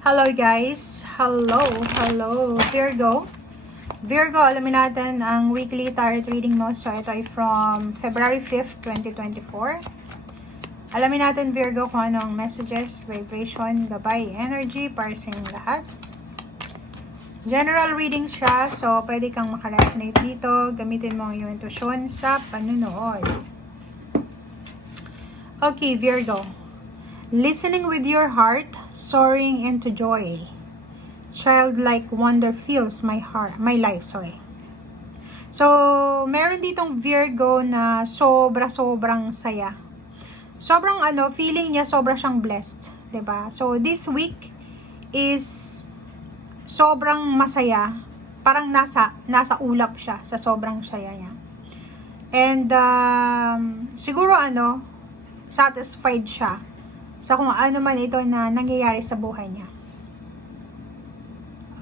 Hello guys! Hello Virgo! Virgo, alamin natin ang weekly tarot reading mo. So ito ay from February 5th, 2024. Alamin natin Virgo kung anong messages, vibration, gabay, energy para sa inyong lahat. General readings siya, so pwede kang makaresonate dito. Gamitin mo ang iyong intuition sa panunood. Okay Virgo. Listening with your heart, soaring into joy. Childlike wonder fills my life. So, meron ditong Virgo na sobrang saya. Sobrang feeling niya sobra siyang blessed, 'di ba? So, this week is sobrang masaya. Parang nasa ulap siya sa sobrang saya niya. And siguro satisfied siya sa kung ano man ito na nangyayari sa buhay niya.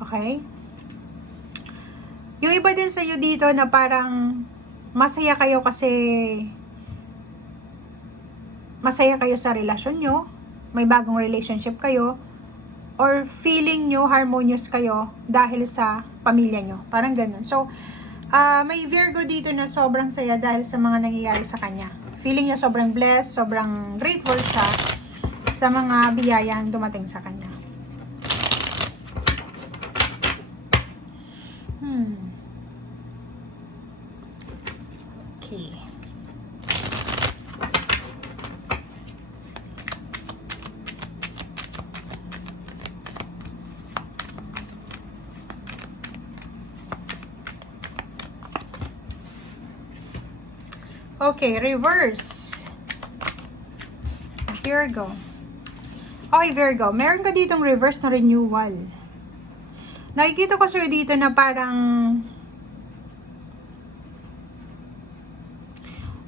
Okay? Yung iba din sa iyo dito na parang masaya kayo kasi masaya kayo sa relasyon nyo, may bagong relationship kayo, or feeling nyo harmonious kayo dahil sa pamilya nyo. Parang ganun. So, may Virgo dito na sobrang saya dahil sa mga nangyayari sa kanya. Feeling niya sobrang blessed, sobrang grateful siya sa mga biyayang dumating sa kanya. Okay. Okay, reverse. Virgo. Okay, Virgo, meron ka ditong reverse na renewal. Nakikita ko sa'yo dito na parang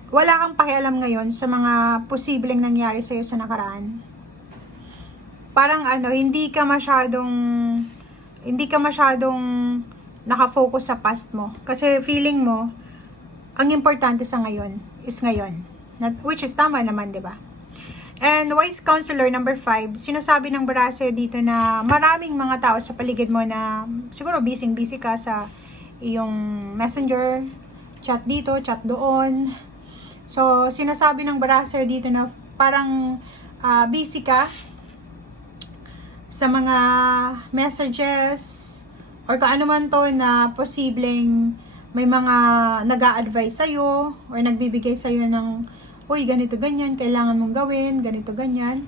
wala kang pakialam ngayon sa mga posibleng nangyari sa'yo sa nakaraan. Parang hindi ka masyadong nakafocus sa past mo. Kasi feeling mo, ang importante sa ngayon is ngayon. Which is tama naman, di ba? And wise counselor number 5, sinasabi ng Baraseo dito na maraming mga tao sa paligid mo na siguro busy ka sa iyong messenger, chat dito, chat doon. So, sinasabi ng Baraseo dito na parang busy ka sa mga messages or kung ano man to na posibleng may mga nag-a-advise sa'yo or nagbibigay sa'yo ng uy, ganito, ganyan, kailangan mong gawin, ganito, ganyan.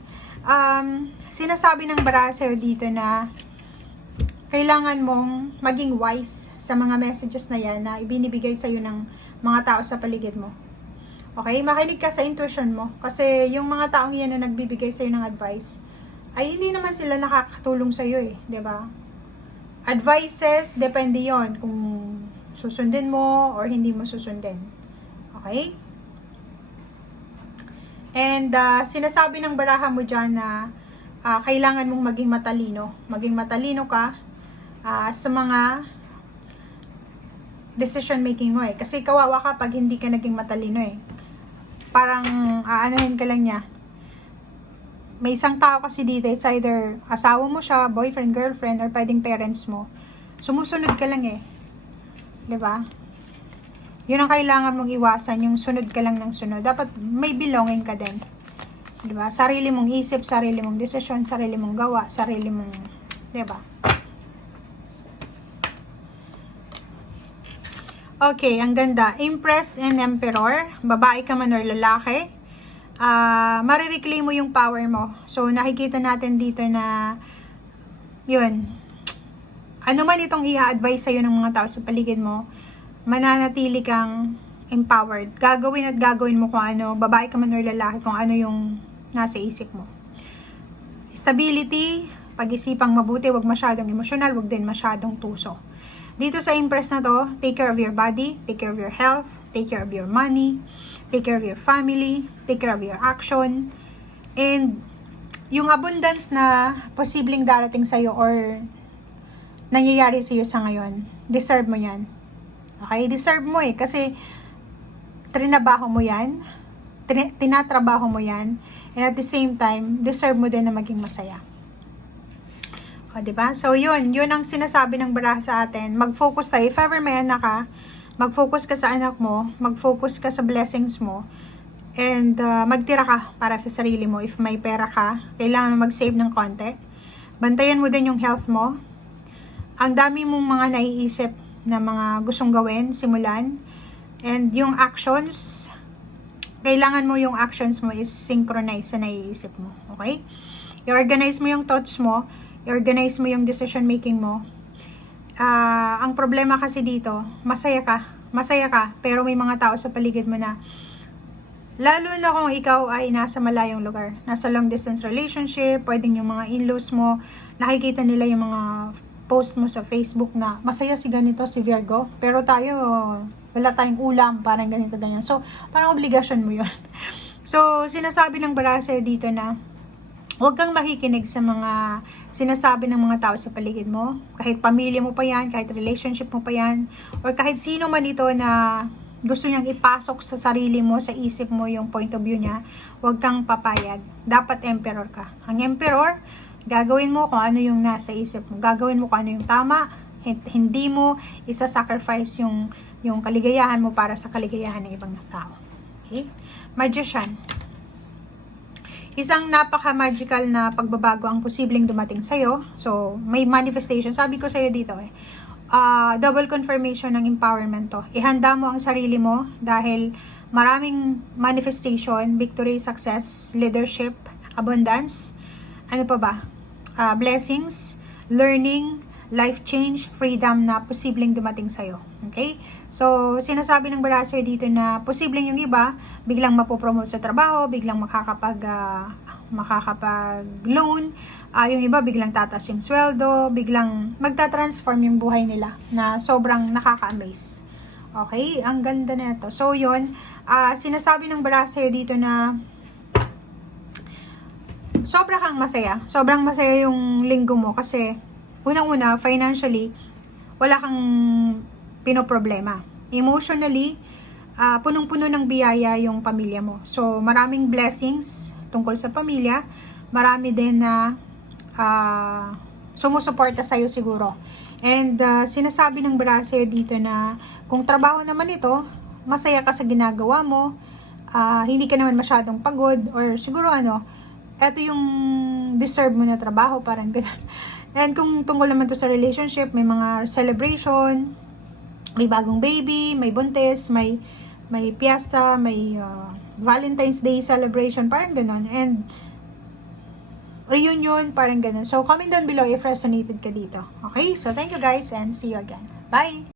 Sinasabi ng Baraseo dito na kailangan mong maging wise sa mga messages na yan na ibinibigay sa'yo ng mga tao sa paligid mo. Okay? Makinig ka sa intuition mo. Kasi yung mga taong yan na nagbibigay sa'yo ng advice, ay hindi naman sila nakakatulong sa'yo eh. Diba? Advices, depende yon kung susundin mo or hindi mo susundin. Okay? And sinasabi ng baraha mo dyan na kailangan mong maging matalino. Maging matalino ka sa mga decision making mo eh. Kasi kawawa ka pag hindi ka naging matalino eh. Parang aanohin ka lang niya. May isang tao kasi dito, it's either asawa mo siya, boyfriend, girlfriend, or pwedeng parents mo. Sumusunod ka lang eh. 'Di ba? Yun ang kailangan mong iwasan, yung sunod ka lang ng sunod. Dapat may belonging ka din. Diba? Sarili mong isip, sarili mong desisyon, sarili mong gawa, sarili mong, diba? Okay, ang ganda. Empress and Emperor. Babae ka man or lalaki. Marireclaim mo yung power mo. So, nakikita natin dito na, yun. Ano man itong i-advise sa'yo ng mga tao sa paligid mo, mananatili kang empowered. Gagawin mo kung ano, babae ka man or lalaki, kung ano yung nasa isip mo. Stability, pag-isipang mabuti, wag masyadong emosyonal, wag din masyadong tuso. Dito sa Empress na to, take care of your body, take care of your health, take care of your money, take care of your family, take care of your action, and yung abundance na posibleng darating sa'yo or nangyayari sa'yo sa ngayon, deserve mo yan. Okay? Deserve mo eh. Kasi, trinabaho mo yan. tinatrabaho mo yan. And at the same time, deserve mo din na maging masaya. O, diba? So, yun ang sinasabi ng baraha sa atin. Mag-focus tayo. If ever may anak ka, mag-focus ka sa anak mo, mag-focus ka sa blessings mo, and magtira ka para sa sarili mo. If may pera ka, kailangan mag-save ng konti. Bantayan mo din yung health mo. Ang dami mong mga naiisip na mga gustong gawin, simulan. And yung actions, kailangan mo yung actions mo is synchronize sa naiisip mo. Okay? I-organize mo yung thoughts mo, i-organize mo yung decision making mo. Ang problema kasi dito, masaya ka, pero may mga tao sa paligid mo na, lalo na kung ikaw ay nasa malayong lugar, nasa long distance relationship, pwedeng yung mga in-laws mo, nakikita nila yung mga post mo sa Facebook na masaya si ganito, si Virgo, pero tayo, wala tayong ulam, parang ganito, ganyan. So, parang obligasyon mo yun. So, sinasabi ng baraha sa'yo dito na, huwag kang makikinig sa mga sinasabi ng mga tao sa paligid mo. Kahit pamilya mo pa yan, kahit relationship mo pa yan, or kahit sino man ito na gusto niyang ipasok sa sarili mo, sa isip mo yung point of view niya, huwag kang papayag. Dapat emperor ka. Ang emperor, gagawin mo kung ano yung nasa isip mo. Gagawin mo kung ano yung tama. Hindi mo isa-sacrifice yung kaligayahan mo para sa kaligayahan ng ibang tao. Okay? Magician. Isang napaka-magical na pagbabago ang posibleng dumating sa'yo. So, may manifestation. Sabi ko sa'yo dito double confirmation ng empowerment to. Ihanda mo ang sarili mo dahil maraming manifestation, victory, success, leadership, abundance, ano pa ba? Blessings, learning, life change, freedom na posibleng dumating sa'yo. Okay? So, sinasabi ng baraha sa'yo dito na posibleng yung iba, biglang mapopromote sa trabaho, biglang makakapag-loan, yung iba biglang tataas yung sweldo, biglang magta-transform yung buhay nila na sobrang nakaka-amaze. Okay? Ang ganda na ito. So, yun, sinasabi ng baraha sa'yo dito na sobra kang masaya. Sobrang masaya yung linggo mo kasi unang-una, financially, wala kang pinoproblema. Emotionally, punong-puno ng biyaya yung pamilya mo. So, maraming blessings tungkol sa pamilya. Marami din na sumusuporta sa'yo siguro. And sinasabi ng baraha sa'yo dito na kung trabaho naman ito, masaya ka sa ginagawa mo, hindi ka naman masyadong pagod, or siguro eto yung deserve mo na trabaho, parang gano'n. And kung tungkol naman to sa relationship, may mga celebration, may bagong baby, may buntis, may piyesta, may Valentine's Day celebration, parang gano'n. And reunion, parang gano'n. So, comment down below if resonated ka dito. Okay? So, thank you guys and see you again. Bye!